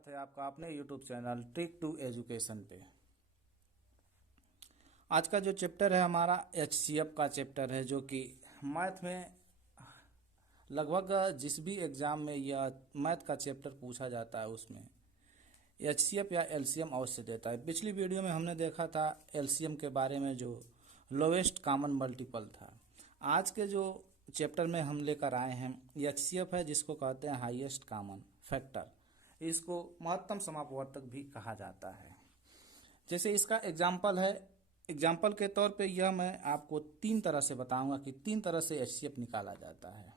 स्वागत है आपका अपने YouTube channel trick to education पे। आज का जो चैप्टर है हमारा HCF का चैप्टर है, जो कि मैथ में लगभग जिस भी एग्ज़ाम में यह मैथ का चैप्टर पूछा जाता है उसमें HCF या LCM अवश्य देता है। पिछली वीडियो में हमने देखा था LCM के बारे में, जो लोवेस्ट कॉमन मल्टीपल था। आज के जो चैप्टर में हम लेकर आए हैं HCF है, जिसको कहते हैं हाईएस्ट कॉमन फैक्टर। इसको महत्तम समापवर्तक भी कहा जाता है। जैसे इसका एग्जाम्पल है, एग्जाम्पल के तौर पे यह मैं आपको तीन तरह से बताऊंगा कि तीन तरह से HCF निकाला जाता है,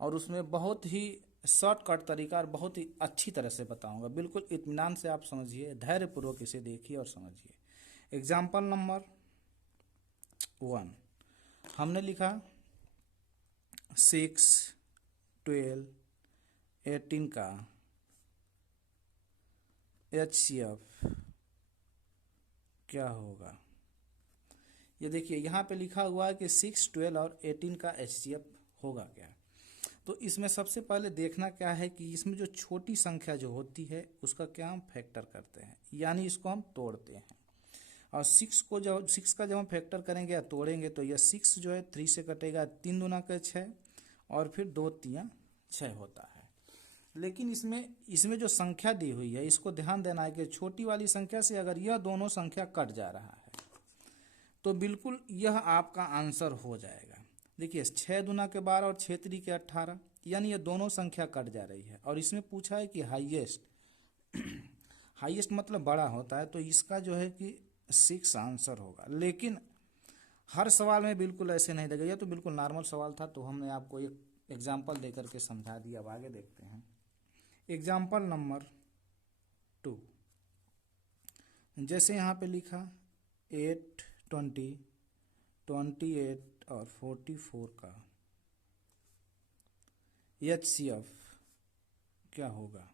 और उसमें बहुत ही शॉर्टकट तरीका और बहुत ही अच्छी तरह से बताऊंगा। बिल्कुल इत्मीनान से आप समझिए, धैर्यपूर्वक इसे देखिए और समझिए। एग्जाम्पल नंबर 1 हमने लिखा 6, 12, 18 का HCF क्या होगा। ये देखिए यहाँ पे लिखा हुआ है कि 6, 12 और 18 का HCF होगा क्या। तो इसमें सबसे पहले देखना क्या है कि इसमें जो छोटी संख्या जो होती है उसका क्या हम फैक्टर करते हैं, यानी इसको हम तोड़ते हैं। और 6 का जब हम फैक्टर करेंगे या तोड़ेंगे तो यह 6 जो है 3 से कटेगा, 3 दूना का 6 और फिर 2 3 6 होता है। लेकिन इसमें जो संख्या दी हुई है इसको ध्यान देना है कि छोटी वाली संख्या से अगर यह दोनों संख्या कट जा रहा है तो बिल्कुल यह आपका आंसर हो जाएगा। देखिए 6 दूना के 12 और 6 3 के 18, यानी ये दोनों संख्या कट जा रही है। और इसमें पूछा है कि हाईएस्ट मतलब बड़ा होता है, तो इसका जो है कि 6 आंसर होगा। लेकिन हर सवाल में बिल्कुल ऐसे नहीं देगा। यह तो बिल्कुल नॉर्मल सवाल था, तो हमने आपको एक एग्जाम्पल देकर के समझा दिया। अब आगे देखते हैं एग्जाम्पल नंबर 2। जैसे यहाँ पे लिखा 8, 20, 28 और 44 का HCF क्या होगा।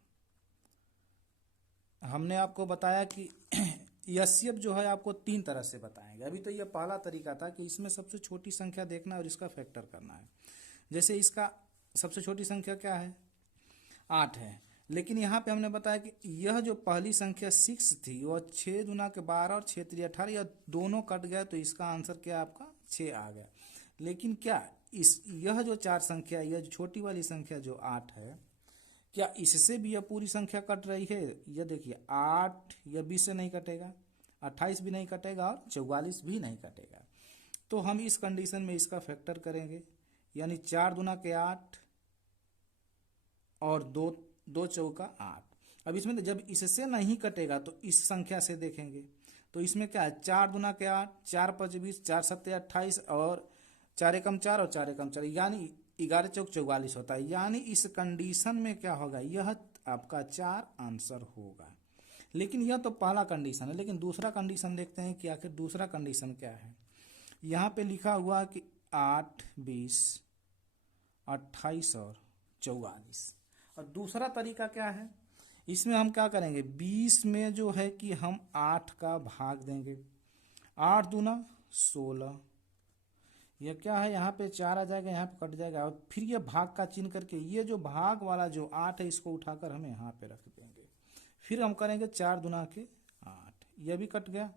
हमने आपको बताया कि HCF जो है आपको तीन तरह से बताएंगे। अभी तो यह पहला तरीका था कि इसमें सबसे छोटी संख्या देखना और इसका फैक्टर करना है। जैसे इसका सबसे छोटी संख्या क्या है, 8 है। लेकिन यहाँ पे हमने बताया कि यह जो पहली संख्या 6 थी वह 6 दूना के 12 और 6 3 18, यह दोनों कट गया, तो इसका आंसर क्या आपका 6 आ गया। लेकिन क्या यह जो चार संख्या, यह जो छोटी वाली संख्या जो 8 है, क्या इससे भी यह पूरी संख्या कट रही है। यह देखिए 8 यह 20 से नहीं कटेगा, 28 भी नहीं कटेगा और 44 भी नहीं कटेगा। तो हम इस कंडीशन में इसका फैक्टर करेंगे, यानी 4 दूना के 8 और 2 चौका 8। अब इसमें जब इससे नहीं कटेगा तो इस संख्या से देखेंगे, तो इसमें क्या है 4 दूना के 8, 4 5 20, 4 7 28 और 4 एकम 4 और 4 एकम 4, यानी 11 चौक 44 होता है। यानी इस कंडीशन में क्या होगा, यह आपका 4 आंसर होगा। लेकिन यह तो पहला कंडीशन है। लेकिन दूसरा कंडीशन देखते हैं कि आखिर दूसरा कंडीशन क्या है। यहाँ पे लिखा हुआ कि 8, 20, 28 और 44। और दूसरा तरीका क्या है, इसमें हम क्या करेंगे, 20 में जो है कि हम 8 का भाग देंगे। 8 दूना 16, यह क्या है, यहाँ पे 4 आ जाएगा, यहाँ पे कट जाएगा, और फिर ये भाग का चिन्ह करके ये जो भाग वाला जो 8 है इसको उठाकर हम यहाँ पे रख देंगे। फिर हम करेंगे 4 दूना के 8, यह भी कट गया।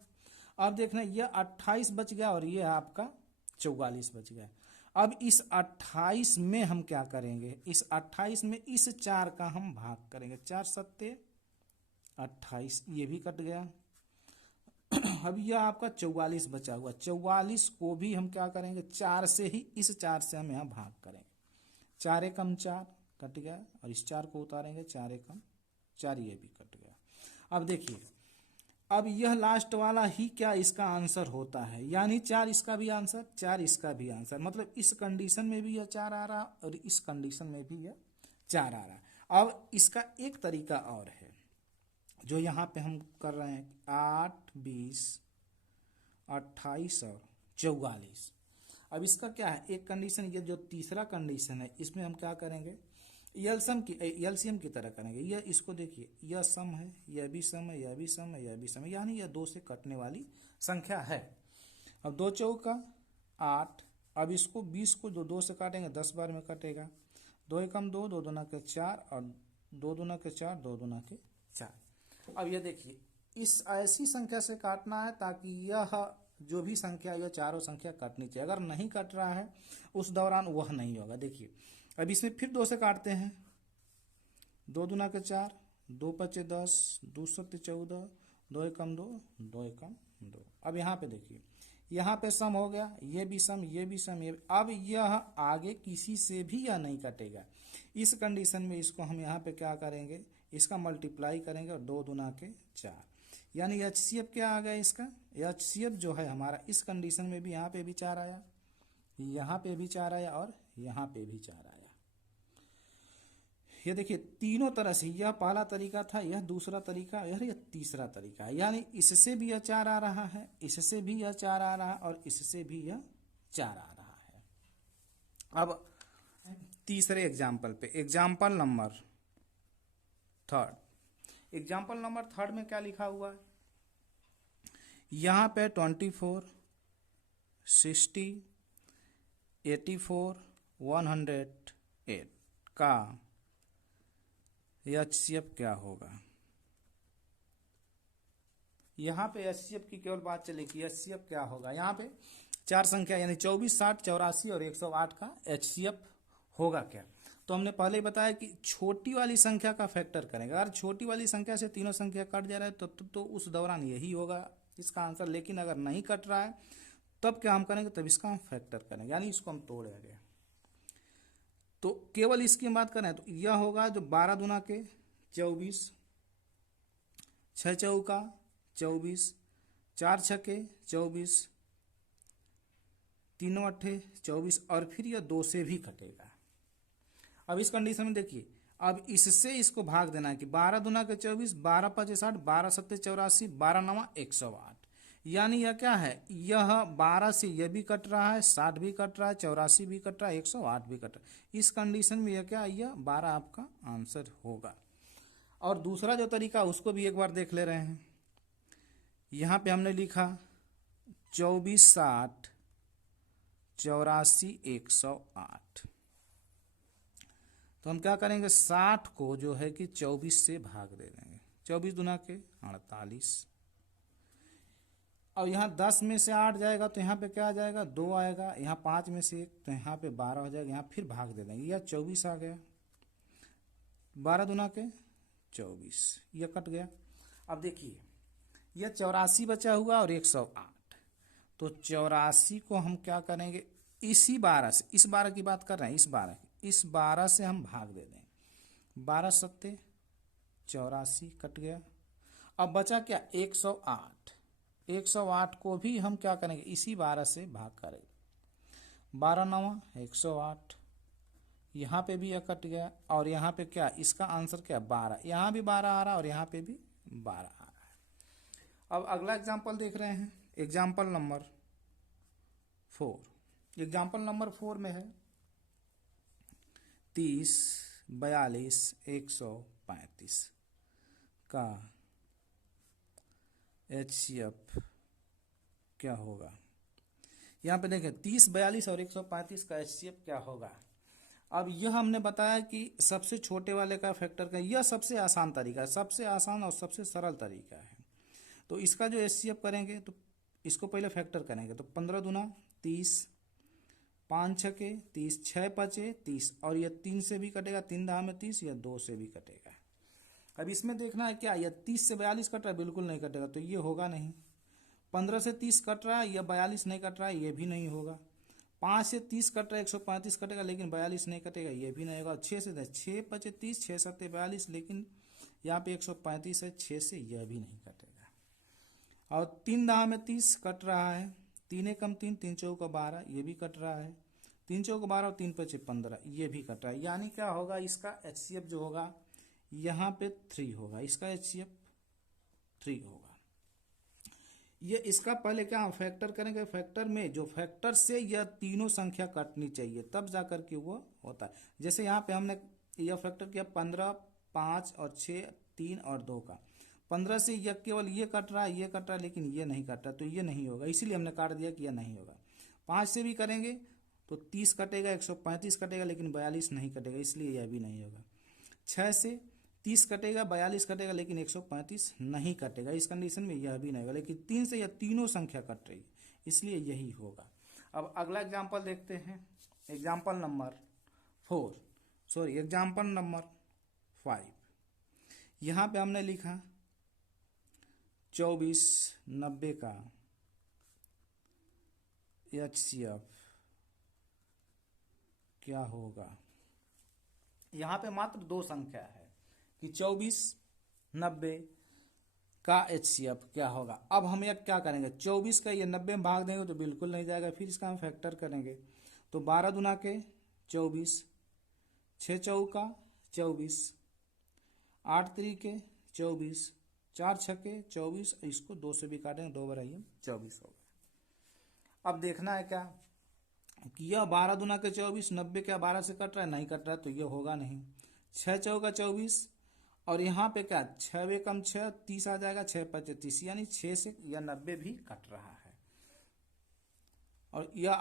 अब देखना यह 28 बच गया और ये आपका 44 बच गया। अब इस 28 में हम क्या करेंगे, इस 28 में इस 4 का हम भाग करेंगे। 4 7 28, ये भी कट गया। अब यह आपका 44 बचा हुआ। 44 को भी हम क्या करेंगे, 4 से ही, इस 4 से हम यहाँ भाग करेंगे। 4 एकम 4 कट गया, और इस 4 को उतारेंगे, 4 एकम 4, ये भी कट गया। अब देखिए, अब यह लास्ट वाला ही क्या इसका आंसर होता है, यानी 4 इसका भी आंसर, 4 इसका भी आंसर। मतलब इस कंडीशन में भी यह 4 आ रहा और इस कंडीशन में भी यह 4 आ रहा। अब इसका एक तरीका और है जो यहाँ पे हम कर रहे हैं, 8, 20, 28 और 44। अब इसका क्या है, एक कंडीशन, ये जो तीसरा कंडीशन है इसमें हम क्या करेंगे, एलसीएम की तरह करेंगे। यह इसको देखिए, यह सम है, यह भी सम है, यह भी सम है, यह भी सम है, यानी यह 2 से कटने वाली संख्या है। अब 2 चौका 8, अब इसको 20 को 2 से काटेंगे, 10 बार में कटेगा। 2 एकम 2, 2 दूना के 4 और 2 दूना के 4, 2 दूना के 4। अब ये देखिए, इस ऐसी संख्या से काटना है ताकि यह जो भी संख्या, यह चारों संख्या कटनी चाहिए। अगर नहीं कट रहा है उस दौरान वह नहीं होगा। देखिए अब इसमें फिर 2 से काटते हैं। 2 दूना के 4, 2 पचे 10, 2 सत्ते 14, 2 एकम 2, 2 एकम 2। अब यहाँ पे देखिए, यहाँ पे सम हो गया, ये भी सम, ये भी सम, ये। अब यह आगे किसी से भी यह नहीं कटेगा। इस कंडीशन में इसको हम यहाँ पे क्या करेंगे, इसका मल्टीप्लाई करेंगे और 2 दूना के 4, यानी HCF क्या आ गया इसका, HCF जो है हमारा इस कंडीशन में भी यहाँ पे भी 4 आया, यहाँ पे भी 4 आया और यहाँ पे भी 4 आया। ये देखिए तीनों तरह से, यह पहला तरीका था, यह दूसरा तरीका, यह तीसरा तरीका है। यानी इससे भी यह 4 आ रहा है, इससे भी यह 4 आ रहा है और इससे भी यह 4 आ रहा है। अब तीसरे एग्जाम्पल पे, एग्जाम्पल नंबर 3। एग्जाम्पल नंबर 3 में क्या लिखा हुआ है, यहाँ पे 24, 60, 84, 108 का HCF क्या होगा। यहाँ पे HCF की केवल बात चलेगी, HCF क्या होगा। यहाँ पे 4 संख्या यानी 24, 60, 84 और 108 का HCF होगा क्या। तो हमने पहले ही बताया कि छोटी वाली संख्या का फैक्टर करेंगे। अगर छोटी वाली संख्या से तीनों संख्या कट जा रहा है तो उस दौरान यही होगा इसका आंसर। लेकिन अगर नहीं कट रहा है तब क्या हम करेंगे, तब इसका हम फैक्टर करेंगे, यानी इसको हम तोड़ेंगे। तो केवल इसकी हम बात करें तो यह होगा जो 12 दूना के 24, 6 चौका 24, 4 छके 24, 3 अट्ठे 24 और फिर यह 2 से भी कटेगा। अब इस कंडीशन में देखिए, अब इससे इसको भाग देना है कि 12 दूना के 24, 12 पचे 60, 12 सत्ते 84, 12 नवा 108। यानी यह क्या है, यह 12 से यह भी कट रहा है, 60 भी कट रहा है, 84 भी कट रहा है, 108 भी कट रहा है। इस कंडीशन में यह क्या, यह 12 आपका आंसर होगा। और दूसरा जो तरीका उसको भी एक बार देख ले रहे हैं। यहाँ पे हमने लिखा 24, 60, 84, 108। तो हम क्या करेंगे, 60 को जो है कि 24 से भाग दे देंगे। 24 दूना के 48 और यहाँ 10 में से 8 जाएगा तो यहाँ पे क्या आ जाएगा, 2 आएगा। यहाँ 5 में से 1 तो यहाँ पे 12 हो जाएगा। यहाँ फिर भाग दे देंगे, यह 24 आ गया। 12 दूना के 24, यह कट गया। अब देखिए यह 84 बचा हुआ और 108। तो 84 को हम क्या करेंगे, इसी 12 से, इस 12 की बात कर रहे हैं, इस 12 से हम भाग दे दें। 12 सत्ते 84 कट गया। अब बचा क्या, 108। 108 को भी हम क्या करेंगे, इसी 12 से भाग करेंगे। 12 नवा 108, यहाँ पे भी यह कट गया और यहाँ पे क्या, इसका आंसर क्या, 12। यहाँ भी 12 आ रहा है और यहाँ पे भी 12 आ रहा है। अब अगला एग्जाम्पल देख रहे हैं, एग्जाम्पल नंबर 4। एग्जाम्पल नंबर 4 में है 30, 42, 135 का HCF क्या होगा। यहाँ पे देखें 30, 42 और 135 का HCF क्या होगा। अब यह हमने बताया कि सबसे छोटे वाले का फैक्टर का, यह सबसे आसान तरीका है, सबसे आसान और सबसे सरल तरीका है। तो इसका जो HCF करेंगे तो इसको पहले फैक्टर करेंगे। तो 15 दूना 30, 5 छके 30, 6 पचे 30 और यह 3 से भी कटेगा, 3 दहा में 30, यह 2 से भी कटेगा। अब इसमें देखना है क्या, यह 30 से 42 कट रहा है, बिल्कुल नहीं कटेगा तो ये होगा नहीं। 15 से 30 कट रहा है, यह 42 नहीं कट रहा है, ये भी नहीं होगा। 5 से 30 कट रहा है, 135 कटेगा, लेकिन 42 नहीं कटेगा, ये भी नहीं होगा। 6 से 6 पचे 30, 6 सत्ते 42, लेकिन यहाँ पे 135 है, 6 से यह भी नहीं कटेगा। और 3 दहा में 30 कट रहा है, 3 एकम 3, 3 चौका 12, ये भी कट रहा है। 3 चौका 12 और 3 पचे 15, ये भी कट रहा है। यानी क्या होगा, इसका HCF जो होगा यहाँ पे 3 होगा, इसका HCF 3 होगा। ये इसका पहले क्या हम फैक्टर करेंगे, फैक्टर में जो फैक्टर से यह तीनों संख्या कटनी चाहिए तब जा करके वो होता है। जैसे यहाँ पे हमने यह फैक्टर किया 15, 5 और 6, 3 और 2 का। 15 से यह केवल ये कट रहा है, ये कट रहा है, लेकिन ये नहीं कट रहा, तो ये नहीं होगा, इसीलिए हमने काट दिया कि यह नहीं होगा। 5 से भी करेंगे तो 30 कटेगा, 135 कटेगा, लेकिन 42 नहीं कटेगा, इसलिए यह भी नहीं होगा। 6 से 30 कटेगा, 42 कटेगा, लेकिन 135 नहीं कटेगा। इस कंडीशन में यह भी नहीं होगा, लेकिन 3 से यह तीनों संख्या कट रही है, इसलिए यही होगा। अब अगला एग्जाम्पल देखते हैं, एग्जाम्पल नंबर 5। यहाँ पे हमने लिखा 24 90 का HCF क्या होगा। यहाँ पे मात्र 2 संख्या है कि 24 90 का HCF क्या होगा। अब हम यह क्या करेंगे, 24 का ये 90 में भाग देंगे तो बिल्कुल नहीं जाएगा, फिर इसका हम फैक्टर करेंगे। तो 12 दूना के 24, 6 चौका 24, 8 त्रिके 24, 4 छक्के 24, इसको 2 से भी काटेंगे, 2 बार 24 होगा। अब देखना है क्या कि यह 12 दूना के 24, 90 क्या 12 से कट रहा है, नहीं कट रहा है, तो यह होगा नहीं। 6 चौका 24, और यहाँ पे क्या 6 वे कम 6 30 आ जाएगा, 6 5 30, यानी 6 से यह 90 भी कट रहा है। और यह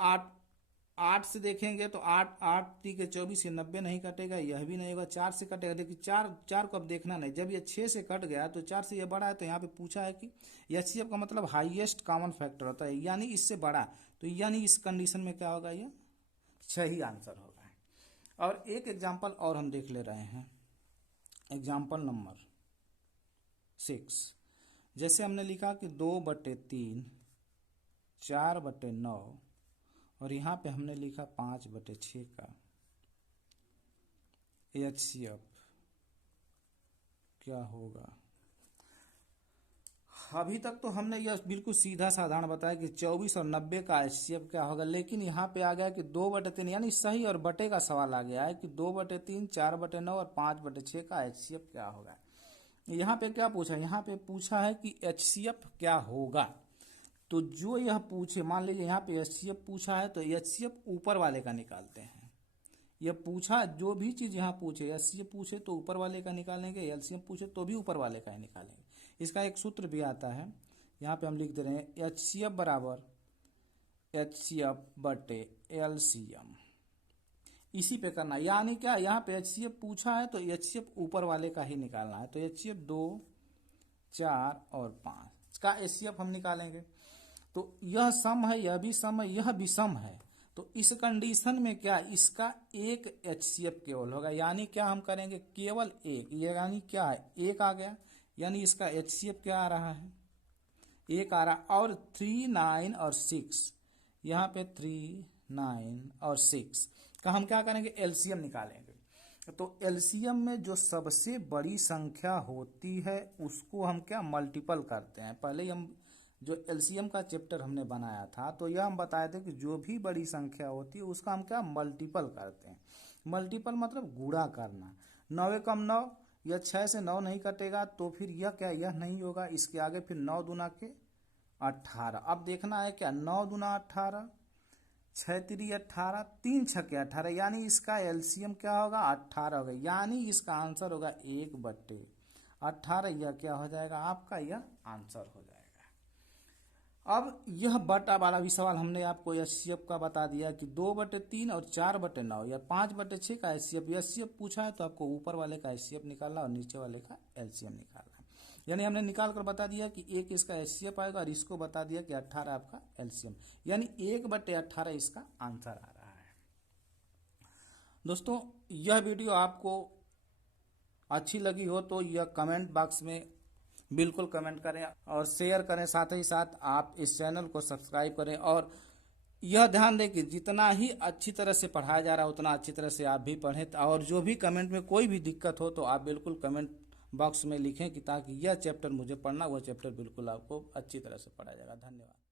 8 से देखेंगे तो 8 के 24, ये 90 नहीं कटेगा, यह भी नहीं होगा। 4 से कटेगा, देखिए 4 को अब देखना नहीं, जब ये 6 से कट गया तो 4 से ये बड़ा है, तो यहाँ पे पूछा है कि HCF का मतलब हाईएस्ट कॉमन फैक्टर होता है, यानी इससे बड़ा, तो यानी इस कंडीशन में क्या होगा, ये सही आंसर होगा। और एक एग्जाम्पल और हम देख ले रहे हैं, एग्जाम्पल नंबर 6। जैसे हमने लिखा कि 2/3 4/9, और यहाँ पे हमने लिखा 5/6 का HCF क्या होगा। अभी तक तो हमने यह बिल्कुल सीधा साधारण बताया कि 24 और 90 का HCF क्या होगा, लेकिन यहाँ पे आ गया कि 2/3, यानी सही और बटे का सवाल आ गया है कि 2/3 4/9 और 5/6 का HCF क्या होगा। यहाँ पे क्या पूछा, यहाँ पे पूछा है कि HCF क्या होगा। तो जो यह पूछे, मान लीजिए यहाँ पे HCF पूछा है, तो HCF ऊपर वाले का निकालते हैं। यह पूछा, जो भी चीज यहाँ पूछे, HCF पूछे तो ऊपर वाले का निकालेंगे, LCM पूछे तो भी ऊपर वाले का ही निकालेंगे। इसका एक सूत्र भी आता है, यहाँ पे हम लिख दे रहे हैं HCF बराबर HCF बटे LCM। इसी पे करना, यानी क्या, यहाँ पे HCF पूछा है तो HCF ऊपर वाले का ही निकालना है। तो HCF 2 4 और 5 का HCF हम निकालेंगे। तो यह सम है, यह भी सम है, यह भी सम है, तो इस कंडीशन में क्या, इसका एक HCF केवल होगा, यानी क्या हम करेंगे, केवल एक, यानी क्या है, एक आ गया, यानी इसका HCF क्या आ रहा है, एक आ रहा। और 3 9 और 6, यहाँ पे 3 9 और 6 का हम क्या करेंगे, LCM निकालेंगे। तो LCM में जो सबसे बड़ी संख्या होती है उसको हम क्या मल्टीपल करते हैं। पहले ही हम जो LCM का चैप्टर हमने बनाया था, तो यह हम बताए थे कि जो भी बड़ी संख्या होती है उसका हम क्या मल्टीपल करते हैं। मल्टीपल मतलब गुणा करना। 9 कम 9, यह 6 से 9 नहीं कटेगा, तो फिर यह क्या, यह नहीं होगा। इसके आगे फिर 9 दूना के 18। अब देखना है क्या, 9 दूना 18, 6 3 18, 3 छक्के 18, यानी इसका LCM क्या होगा, 18 होगा, यानी इसका आंसर होगा 1/18। यह क्या हो जाएगा, आपका यह आंसर हो जाएगा। अब यह बटा वाला भी सवाल हमने आपको HCF का बता दिया कि 2/3 और 4/9 या 5/6 का HCF पूछा है, तो आपको ऊपर वाले का HCF निकालना और नीचे वाले का LCM निकालना। यानी हमने निकाल कर बता दिया कि 1 इसका HCF आएगा, और इसको बता दिया कि 18 आपका LCM, यानी 1/18 इसका आंसर आ रहा है। दोस्तों, यह वीडियो आपको अच्छी लगी हो तो यह कमेंट बॉक्स में बिल्कुल कमेंट करें और शेयर करें, साथ ही साथ आप इस चैनल को सब्सक्राइब करें। और यह ध्यान दें कि जितना ही अच्छी तरह से पढ़ाया जा रहा है उतना अच्छी तरह से आप भी पढ़ें। और जो भी कमेंट में कोई भी दिक्कत हो तो आप बिल्कुल कमेंट बॉक्स में लिखें कि ताकि यह चैप्टर मुझे पढ़ना, वह चैप्टर बिल्कुल आपको अच्छी तरह से पढ़ाया जाएगा। धन्यवाद।